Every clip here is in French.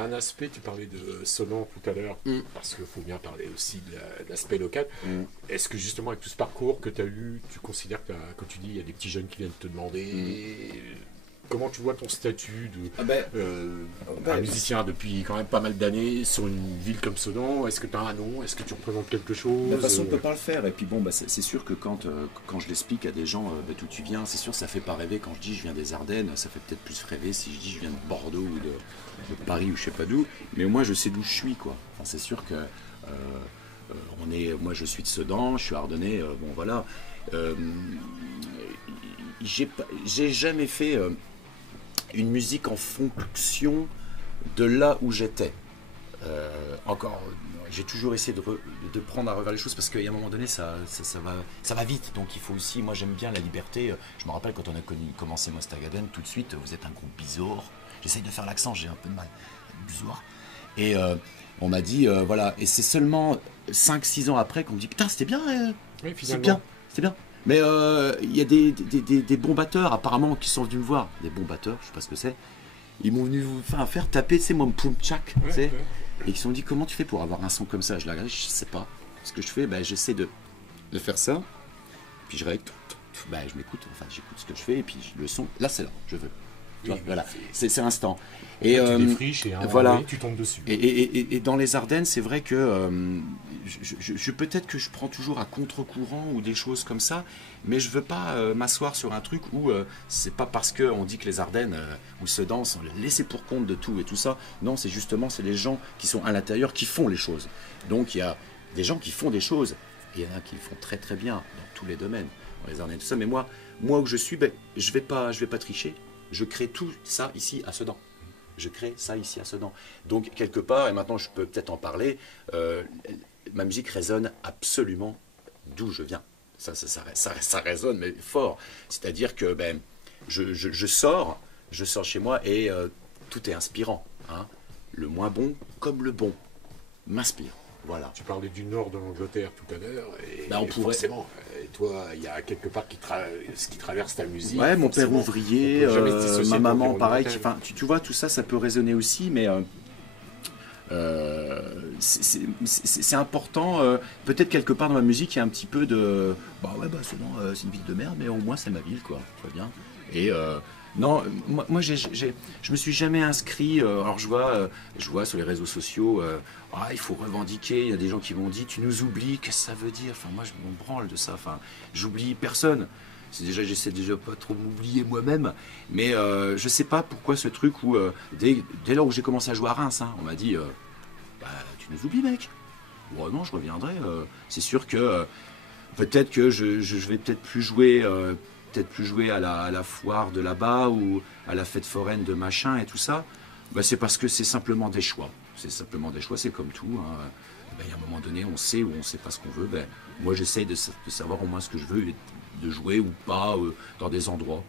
a un aspect, tu parlais de Sedan tout à l'heure, parce qu'il faut bien parler aussi de l'aspect local. Est-ce que justement avec tout ce parcours que tu as eu, tu considères que tu dis, il y a des petits jeunes qui viennent te demander comment tu vois ton statut de un musicien depuis quand même pas mal d'années sur une ville comme Sedan? Est-ce que tu as un nom? Est-ce que tu représentes quelque chose? De toute façon, on ne peut pas le faire. Et puis bon, c'est sûr que quand je l'explique à des gens d'où tu viens, c'est sûr que ça fait pas rêver. Quand je dis je viens des Ardennes, ça fait peut-être plus rêver si je dis je viens de Bordeaux ou de Paris ou je sais pas d'où. Mais moi, je sais d'où je suis, quoi. Enfin, c'est sûr que moi, je suis de Sedan, je suis ardennais. Bon, voilà. J'ai jamais fait une musique en fonction de là où j'étais. J'ai toujours essayé de prendre à revers les choses parce qu'à un moment donné ça va vite, donc il faut aussi, moi j'aime bien la liberté. Je me rappelle quand on a commencé Mostagaden, tout de suite vous êtes un groupe bizarre, j'essaye de faire l'accent, j'ai un peu de mal, bizarre, et on m'a dit voilà, et c'est seulement 5-6 ans après qu'on me dit putain c'était bien, oui, c'est bien. Mais il y a des bons batteurs apparemment qui sont venus me voir, des bons batteurs, je sais pas ce que c'est. Ils m'ont venu faire taper, tu sais, mon Pumchak, tu sais, et ils se sont dit comment tu fais pour avoir un son comme ça. Je l'ai regardé, je sais pas. Ce que je fais, j'essaie de faire ça, puis je règle, je m'écoute, enfin j'écoute ce que je fais, et puis le son, là c'est là, je veux. Oui, voilà, c'est instant. Et tu défriches et voilà, tu tombes dessus. Et dans les Ardennes, c'est vrai que peut-être que je prends toujours à contre-courant ou des choses comme ça, mais je veux pas m'asseoir sur un truc où c'est pas parce qu'on dit que les Ardennes ou Sedan sont laissés pour compte de tout et tout ça. Non, c'est justement les gens qui sont à l'intérieur qui font les choses. Donc il y a des gens qui font des choses et il y en a qui le font très très bien dans tous les domaines, dans les Ardennes tout ça. Mais moi où je suis, je vais pas tricher. Je crée tout ça ici à Sedan. Je crée ça ici à Sedan. Donc, quelque part, et maintenant je peux peut-être en parler, ma musique résonne absolument d'où je viens. Ça résonne, mais fort. C'est-à-dire que je sors chez moi et tout est inspirant. Hein. Le moins bon comme le bon m'inspire. Voilà. Tu parlais du nord de l'Angleterre tout à l'heure. On pourrait. Forcément, et toi, il y a quelque part ce qui traverse ta musique. Ouais, mon père ouvrier, ma maman, pareil. Tu vois, tout ça, ça peut résonner aussi, mais c'est important. Peut-être quelque part dans ma musique, il y a un petit peu de. C'est une ville de merde, mais au moins c'est ma ville, quoi. Tu vois bien. Et non, moi je me suis jamais inscrit. Alors je vois sur les réseaux sociaux, il faut revendiquer. Il y a des gens qui m'ont dit tu nous oublies, qu'est-ce que ça veut dire? Enfin moi je m'en branle de ça. Enfin j'oublie personne. J'essaie déjà pas trop m'oublier moi-même, mais je sais pas pourquoi ce truc où dès lors où j'ai commencé à jouer à Reims, on m'a dit tu nous oublies mec. Bon non je reviendrai. C'est sûr que peut-être que je vais peut-être plus jouer. À la foire de là-bas ou à la fête foraine de machin et tout ça, c'est parce que c'est simplement des choix. C'est simplement des choix, c'est comme tout. Il y a un moment donné, on sait ou on ne sait pas ce qu'on veut. Moi, j'essaye de savoir au moins ce que je veux, et de jouer ou pas dans des endroits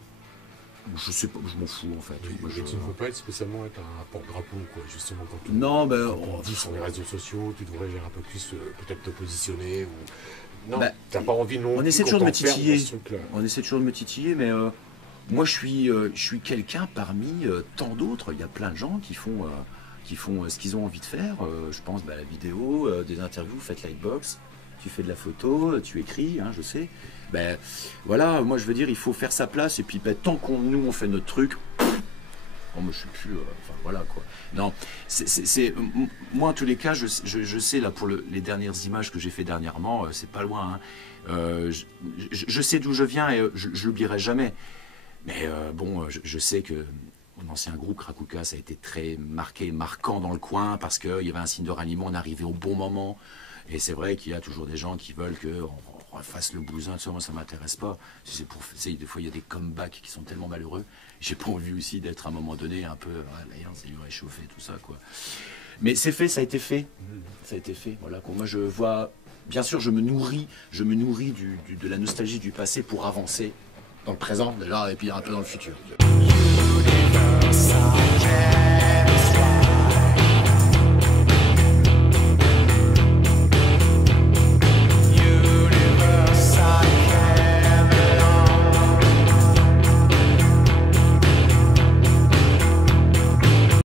où je sais pas, je m'en fous en fait. Moi, tu ne veux pas spécialement être un porte-drapeau, quoi, justement, quand tu on dit sur les réseaux sociaux, tu devrais un peu plus peut-être te positionner ou... Non, t'as pas envie non. On essaie toujours de me titiller. On essaie toujours de me titiller, mais moi je suis quelqu'un parmi tant d'autres. Il y a plein de gens qui font ce qu'ils ont envie de faire. Je pense la vidéo, des interviews, faites Lightbox, tu fais de la photo, tu écris, je sais. Voilà, moi je veux dire, il faut faire sa place et puis tant nous on fait notre truc. Moi je suis plus, voilà quoi. Non, moi en tous les cas, je sais là pour les dernières images que j'ai fait dernièrement, c'est pas loin. Je sais d'où je viens et je l'oublierai jamais. Mais je sais que mon ancien groupe Krakouka, ça a été très marquant dans le coin parce qu'il y avait un signe de ralliement, on arrivait au bon moment. Et c'est vrai qu'il y a toujours des gens qui veulent qu'on refasse le bousin, ça, moi ça m'intéresse pas. Des fois il y a des comebacks qui sont tellement malheureux. J'ai pas envie aussi d'être à un moment donné un peu, c'est du réchauffé, tout ça quoi. Mais c'est fait, ça a été fait. Ça a été fait, voilà. Moi je vois, bien sûr je me nourris de la nostalgie du passé pour avancer dans le présent déjà et puis un peu dans le futur. Universal.